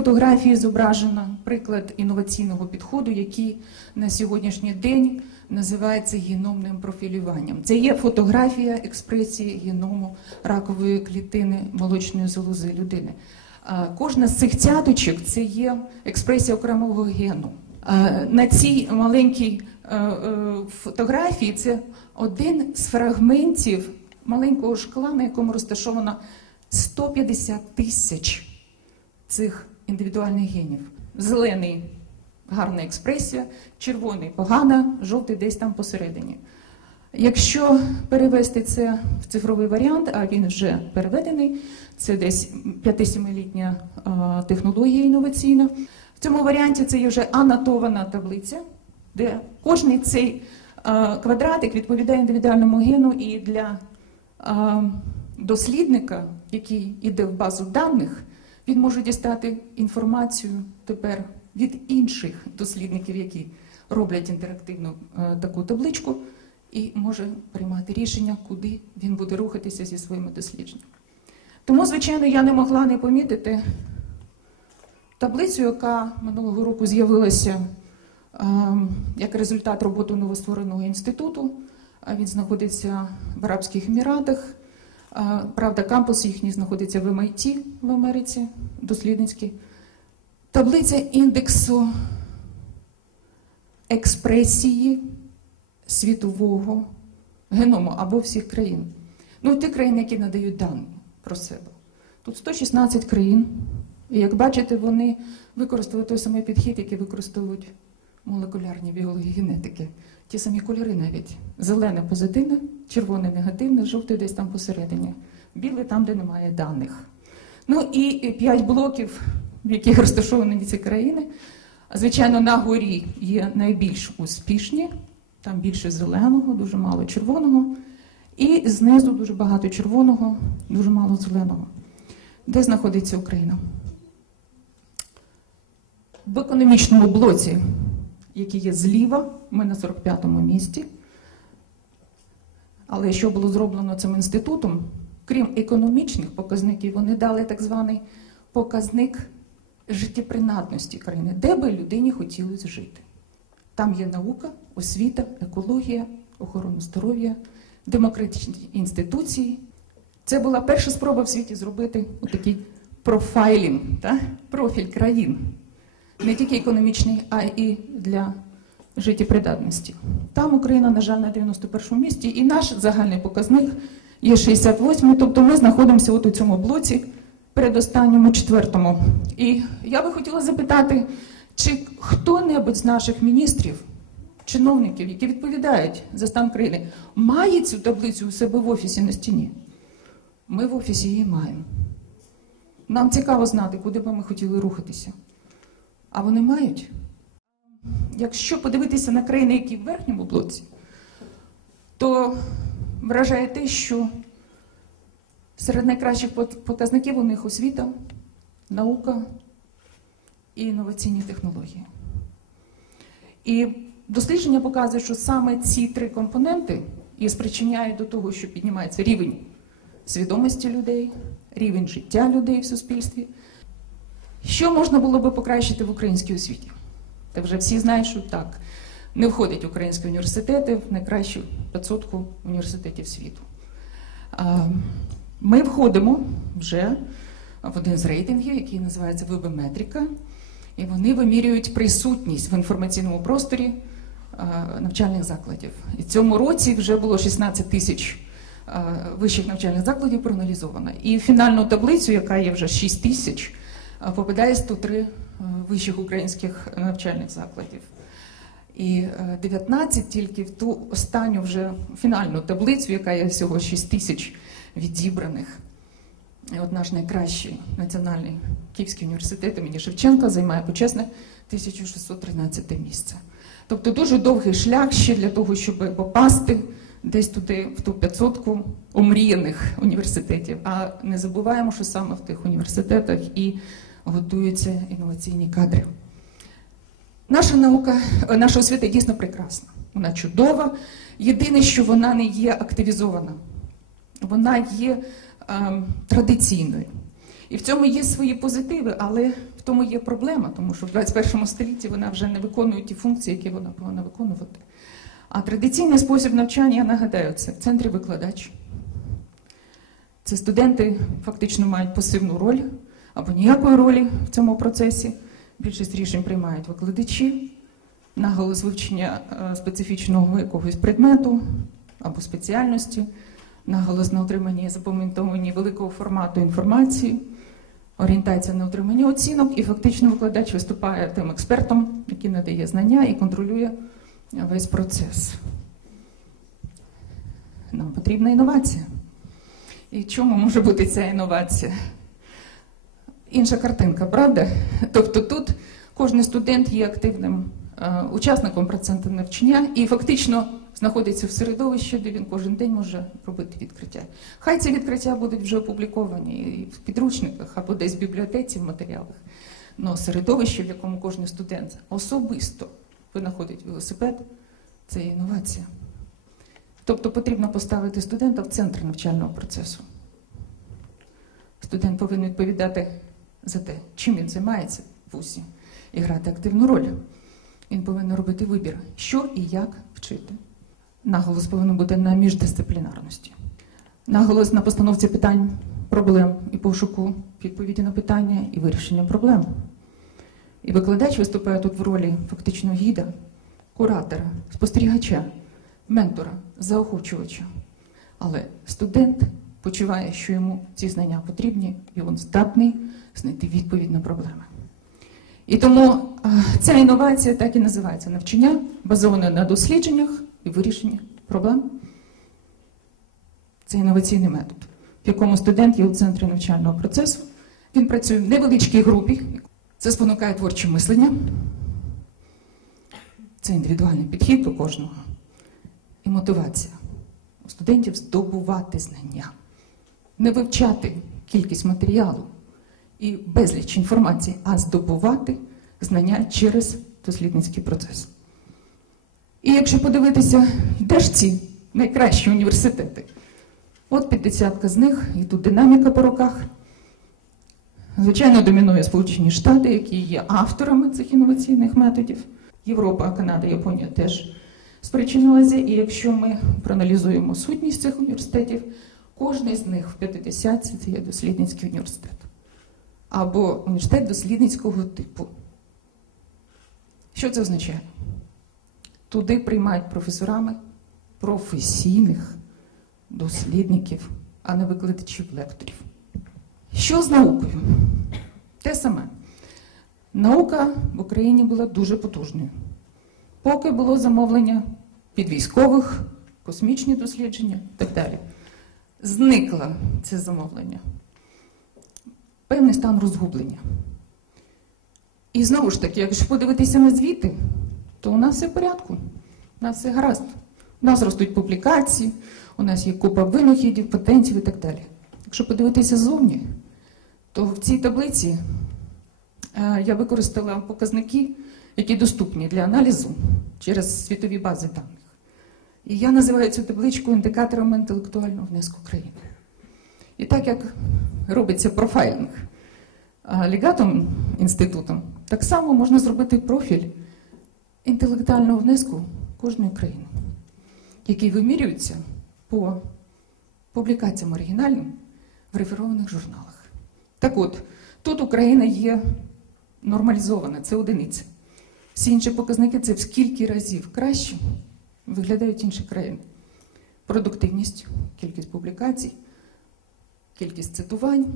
фотографії зображено приклад інноваційного підходу, який на сьогоднішній день називається геномним профілюванням. Це є фотографія експресії геному ракової клітини молочної залози людини. Кожна з цих цяточок це є експресія окремого гену. На цій маленькій е, е, фотографії це один з фрагментів маленького шкла, на якому розташовано 150 тисяч цих індивідуальних генів. Зелений гарна експресія, червоний погана, жовтий десь там посередині. Якщо перевести це в цифровий варіант, а він вже переведений, це десь 5-7-літня е, технологія інноваційна. В цьому варіанті це є вже анотована таблиця, де кожний цей квадратик відповідає індивідуальному гену і для дослідника, який йде в базу даних, він може дістати інформацію тепер від інших дослідників, які роблять інтерактивну е, таку табличку, і може приймати рішення, куди він буде рухатися зі своїми дослідженнями. Тому, звичайно, я не могла не помітити таблицю, яка минулого року з'явилася е, як результат роботи новоствореного інституту. А Він знаходиться в Арабських Еміратах. Правда, кампус їхній знаходиться в MIT в Америці, дослідницький. Таблиця індексу експресії світового геному або всіх країн. Ну, ті країни, які надають дані про себе. Тут 116 країн. І як бачите, вони використовують той самий підхід, який використовують молекулярні біології генетики. Ті самі кольори навіть. Зелене позитивне, червоне негативне, жовте десь там посередині. Біле там, де немає даних. Ну і п'ять блоків, в яких розташовані ці країни. Звичайно, на горі є найбільш успішні, там більше зеленого, дуже мало червоного. І знизу дуже багато червоного, дуже мало зеленого. Де знаходиться Україна? В економічному блоці, який є зліва, ми на 45-му місці. Але що було зроблено цим інститутом, крім економічних показників, вони дали так званий показник життєпринадності країни, де би людині хотілося жити. Там є наука, освіта, екологія, охорона здоров'я, демократичні інституції. Це була перша спроба в світі зробити такий профайлінг, профіль країн, не тільки економічний, а і для життєпридатності. Там Україна, на жаль, на 91-му місці, і наш загальний показник є 68 тобто ми знаходимося от у цьому блоці, передостанньому четвертому. І я би хотіла запитати, чи хто-небудь з наших міністрів, чиновників, які відповідають за стан країни, має цю таблицю у себе в офісі на стіні? Ми в офісі її маємо. Нам цікаво знати, куди би ми хотіли рухатися. А вони мають. Якщо подивитися на країни, які в верхньому блоці, то вражає те, що серед найкращих показників у них освіта, наука і інноваційні технології. І дослідження показує, що саме ці три компоненти і спричиняють до того, що піднімається рівень свідомості людей, рівень життя людей в суспільстві. Що можна було би покращити в українській освіті? Та вже всі знають, що так, не входять українські університети в найкращу 500 університетів світу. Ми входимо вже в один з рейтингів, який називається Вебометрика, і вони вимірюють присутність в інформаційному просторі навчальних закладів. І в цьому році вже було 16 тисяч вищих навчальних закладів проаналізовано. І фінальну таблицю, яка є вже 6 тисяч, попадає 103 вищих українських навчальних закладів. І 19 тільки в ту останню вже фінальну таблицю, яка є всього 6 тисяч відібраних. І от наш найкращий національний Київський університет імені Шевченка займає почесне 1613 місце. Тобто дуже довгий шлях ще для того, щоб попасти десь туди, в ту 500 омріяних університетів. А не забуваємо, що саме в тих університетах і готуються інноваційні кадри. Наша наука, наша освіта дійсно прекрасна. Вона чудова. Єдине, що вона не є активізована, вона є е, традиційною. І в цьому є свої позитиви, але в тому є проблема, тому що в 21 столітті вона вже не виконує ті функції, які вона повинна виконувати. А традиційний спосіб навчання, я нагадаю, це в центрі викладач. Це студенти фактично мають пасивну роль або ніякої ролі в цьому процесі. Більшість рішень приймають викладачі, наголос вивчення е, специфічного якогось предмету або спеціальності, наголос на отриманні і запам'ятовуванні великого формату інформації, орієнтація на отримання оцінок, і фактично викладач виступає тим експертом, який надає знання і контролює весь процес. Нам потрібна інновація. І чому може бути ця інновація? Інша картинка, правда? Тобто тут кожен студент є активним е, учасником процесу навчання і фактично знаходиться в середовищі, де він кожен день може робити відкриття. Хай ці відкриття будуть вже опубліковані в підручниках або десь в бібліотеці в матеріалах. Але середовище, в якому кожен студент особисто винаходить велосипед, це інновація. Тобто потрібно поставити студента в центр навчального процесу. Студент повинен відповідати за те, чим він займається в ВУЗі, і грати активну роль. Він повинен робити вибір, що і як вчити. Наголос повинен бути на міждисциплінарності. Наголос на постановці питань, проблем і пошуку відповіді на питання і вирішення проблем. І викладач виступає тут в ролі фактично гіда, куратора, спостерігача, ментора, заохочувача. Але студент почуває, що йому ці знання потрібні, і він здатний знайти відповідь на проблеми. І тому ця інновація так і називається навчання, базоване на дослідженнях і вирішенні проблем. Це інноваційний метод, в якому студент є у центрі навчального процесу. Він працює в невеличкій групі, це спонукає творче мислення. Це індивідуальний підхід до кожного. І мотивація у студентів здобувати знання, не вивчати кількість матеріалу і безліч інформації, а здобувати знання через дослідницький процес. І якщо подивитися, де ж ці найкращі університети, от 50 з них, і тут динаміка по роках. Звичайно, домінує Сполучені Штати, які є авторами цих інноваційних методів. Європа, Канада, Японія теж спричинилася. І якщо ми проаналізуємо сутність цих університетів, кожний з них в 50 це є дослідницький університет або університет дослідницького типу. Що це означає? Туди приймають професорами професійних дослідників, а не викладачів лекторів. Що з наукою? Те саме. Наука в Україні була дуже потужною. Поки було замовлення під військових, космічні дослідження і так далі. Зникло це замовлення. Певний стан розгублення. І знову ж таки, якщо подивитися на звіти, то у нас все в порядку, у нас все гаразд. У нас ростуть публікації, у нас є купа винахідів, патентів і так далі. Якщо подивитися ззовні, то в цій таблиці е, я використала показники, які доступні для аналізу через світові бази даних. І я називаю цю табличку індикатором інтелектуального внеску країни. І так як робиться профайлінг легатом інститутом, так само можна зробити профіль інтелектуального внеску кожної країни, який вимірюється по публікаціям оригінальним в реферованих журналах. Так от, тут Україна є нормалізована, це одиниця. Всі інші показники це в скільки разів краще виглядають інші країни. Продуктивність, кількість публікацій, кількість цитувань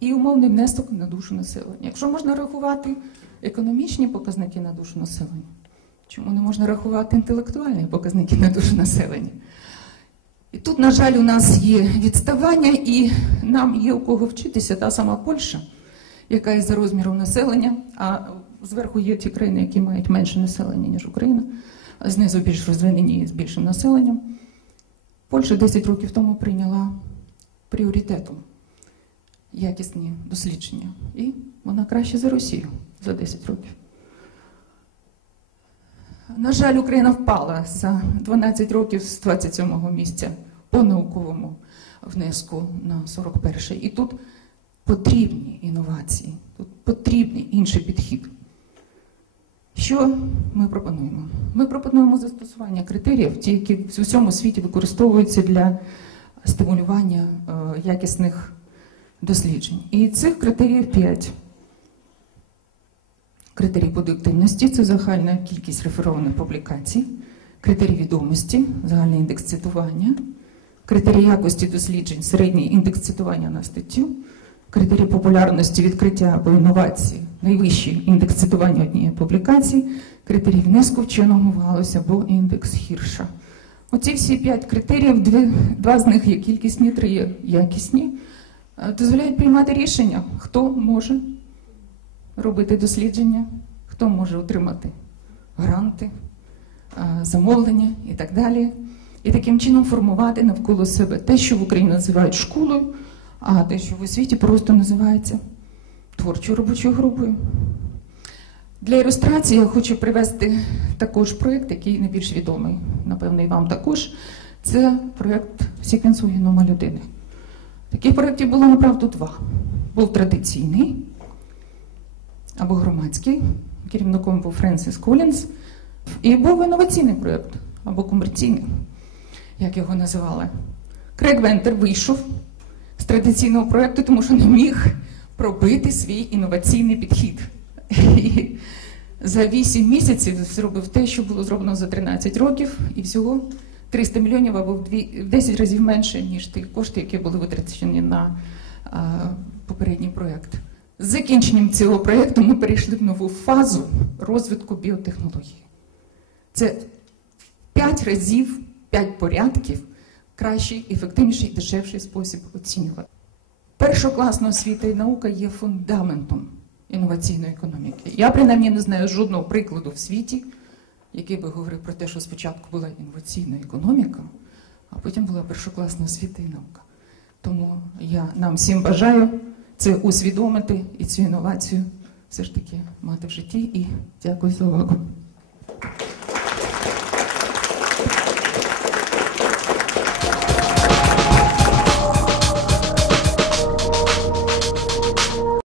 і умовний внесок на душу населення. Якщо можна рахувати економічні показники на душу населення, чому не можна рахувати інтелектуальні показники на душу населення? І тут, на жаль, у нас є відставання, і нам є у кого вчитися та сама Польща, яка є за розміром населення, а зверху є ті країни, які мають менше населення, ніж Україна, знизу більш розвинені і з більшим населенням. Польща 10 років тому прийняла пріоритетом якісні дослідження. І вона краще за Росію за 10 років. На жаль, Україна впала за 12 років з 27-го місця по науковому внеску на 41-й. І тут потрібні інновації, тут потрібний інший підхід. Що ми пропонуємо? Ми пропонуємо застосування критеріїв, ті, які в усьому світі використовуються для стимулювання е, якісних досліджень. І цих критеріїв 5. Критерій продуктивності це загальна кількість реферованих публікацій, критерій відомості, загальний індекс цитування, критерій якості досліджень, середній індекс цитування на статтю, критерій популярності відкриття або інновації, найвищий індекс цитування однієї публікації, критерій внеску вченого галузь або індекс Хірша. Оці всі п'ять критеріїв, дві, два з них є кількісні, три є якісні, е, дозволяють приймати рішення, хто може робити дослідження, хто може отримати гранти, е, замовлення і так далі. І таким чином формувати навколо себе те, що в Україні називають школою, а те, що в освіті просто називається творчою робочою групою. Для ілюстрації я хочу привести також проєкт, який найбільш відомий, напевно, і вам також. Це проєкт секвенсу генома людини. Таких проєктів було направду два. Був традиційний або громадський, керівником був Френсіс Колінс, і був інноваційний проєкт або комерційний, як його називали. Крейг Вентер вийшов з традиційного проєкту, тому що не міг пробити свій інноваційний підхід. І за 8 місяців зробив те, що було зроблено за 13 років, і всього 300 мільйонів або в дві- 10 разів менше, ніж ті кошти, які були витрачені на попередній проєкт. З закінченням цього проєкту ми перейшли в нову фазу розвитку біотехнології. Це 5 разів, 5 порядків кращий, ефективніший, дешевший спосіб оцінювати. Першокласна освіта і наука є фундаментом інноваційної економіки. Я принаймні не знаю жодного прикладу в світі, який би говорив про те, що спочатку була інноваційна економіка, а потім була першокласна освіта і наука. Тому я нам всім бажаю це усвідомити і цю інновацію все ж таки мати в житті. І дякую за увагу.